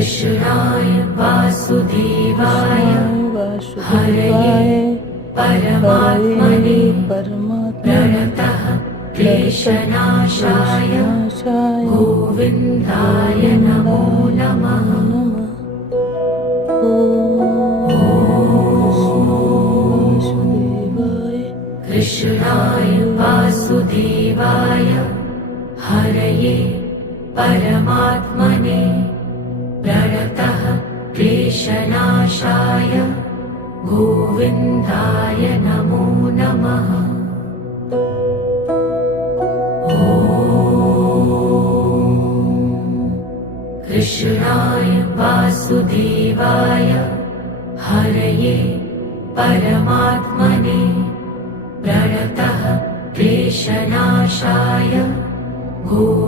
कृष्णाय वासुदेवाय हरये परमात्मने प्रणतः क्लेशनाशाय गोविन्दाय नमो नमः। कृष्णाय वासुदेवाय हरये परमात्मने प्रणतः क्लेशनाशाय गोविन्दाय नमो नमः। कृष्णाय वासुदेवाय हरये परमात्मने प्रणतः क्लेशनाशाय